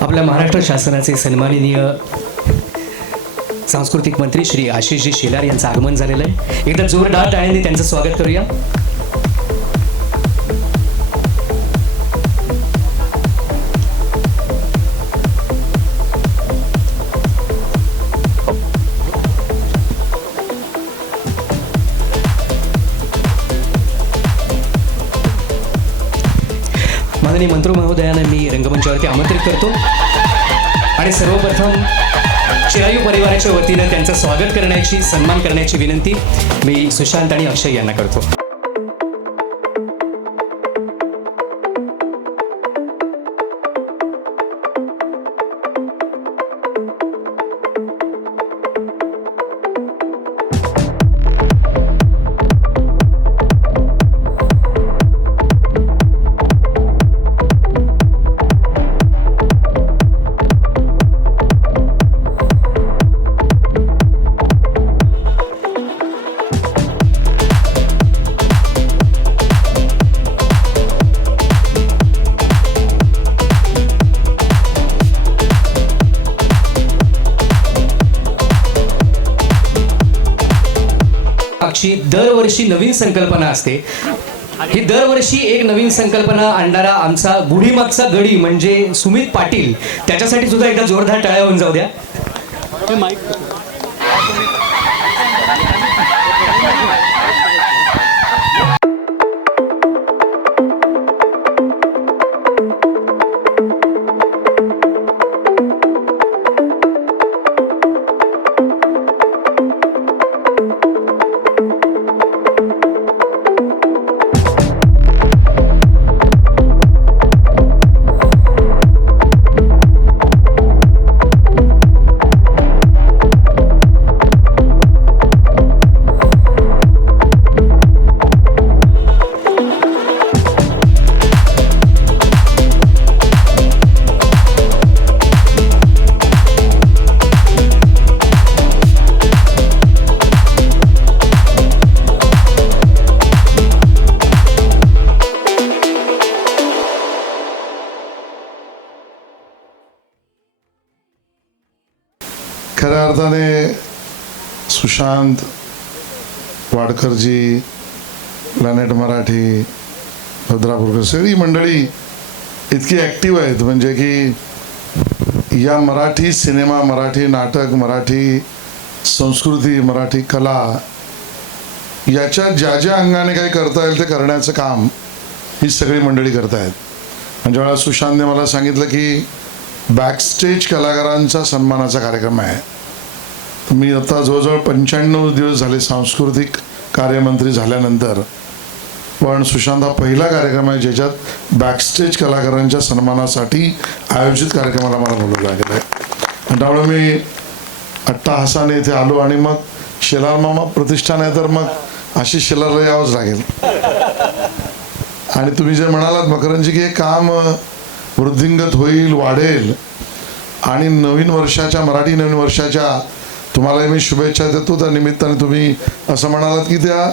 आपल्या महाराष्ट्र शासनाचे सन्माननीय सांस्कृतिक मंत्री श्री आशिषजी शेलार यांचं आगमन झालेलं आहे. एकदा जोरदार टाळ्यांनी त्यांचं स्वागत करूया. माननीय मंत्री महोदयांना मी रंगमंचावरती आमंत्रित करतो. आणि सर्वप्रथम चिरायू परिवाराच्या वतीनं त्यांचं स्वागत करण्याची सन्मान करण्याची विनंती मी सुशांत आणि अक्षय यांना करतो. मागची दरवर्षी नवीन संकल्पना असते. ही दरवर्षी एक नवीन संकल्पना आणणारा आमचा गुढीमागचा गडी म्हणजे सुमित पाटील. त्याच्यासाठी सुद्धा एकदा जोरदार टाळ्या होऊन जाऊ द्या. खऱ्या अर्थाने सुशांत वाडकरजी प्लॅनेट मराठी भद्रापूरकर सगळी मंडळी इतकी ॲक्टिव्ह आहेत. म्हणजे की या मराठी सिनेमा मराठी नाटक मराठी संस्कृती मराठी कला याच्या ज्या ज्या अंगाने काही करता येईल ते करण्याचं काम ही सगळी मंडळी करतायत. म्हणजे वेळा सुशांतने मला सांगितलं की बॅकस्टेज कलाकारांचा सन्मानाचा कार्यक्रम आहे. मी आता जवळजवळ पंच्याण्णव दिवस झाले सांस्कृतिक कार्यमंत्री झाल्यानंतर पण सुशांत हा पहिला कार्यक्रम आहे ज्याच्यात बॅकस्टेज कलाकारांच्या सन्मानासाठी आयोजित कार्यक्रमाला मला बोलवलं गेलं आहे त्यामुळे मी अट्टाहासाने इथे आलो आणि मग शेलार मामा प्रतिष्ठान आहे तर मग अशी शेलारला यावंच लागेल. आणि तुम्ही जे म्हणालात मकरंजी की हे काम वृद्धिंगत होईल वाढेल. आणि नवीन वर्षाच्या मराठी नवीन वर्षाच्या तुम्हाला मी शुभेच्छा देतो. त्या निमित्ताने तुम्ही असं म्हणालात की त्या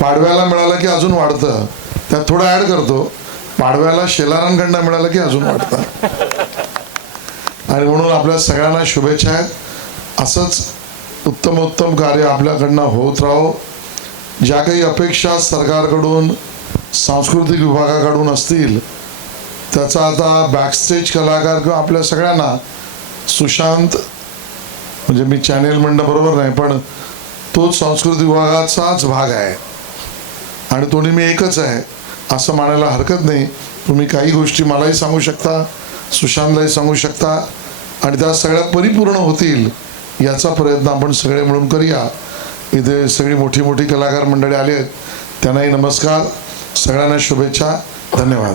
पाडव्याला मिळालं की अजून वाढतं. त्यात थोडं ॲड करतो. पाडव्याला शेलारांकडनं मिळालं की अजून वाढतं. आणि म्हणून आपल्या सगळ्यांना शुभेच्छा आहेत. असंच उत्तम उत्तम कार्य आपल्याकडनं होत राहो. ज्या काही अपेक्षा सरकारकडून सांस्कृतिक विभागाकडून असतील त्याचा आता बॅकस्टेज कलाकार किंवा आपल्या सगळ्यांना सुशांत म्हणजे मी चॅनेल म्हणणं बरोबर नाही पण तोच सांस्कृतिक विभागाचाच भाग आहे. आणि तो मी एकच आहे असं मानायला हरकत नाही. तुम्ही काही गोष्टी मलाही सांगू शकता सुशांतलाही सांगू शकता आणि त्या सगळ्या परिपूर्ण होतील याचा प्रयत्न आपण सगळे मिळून करूया. इथे सगळी मोठी मोठी कलाकार मंडळी आली आहेत. त्यांनाही नमस्कार. सगळ्यांना शुभेच्छा. धन्यवाद.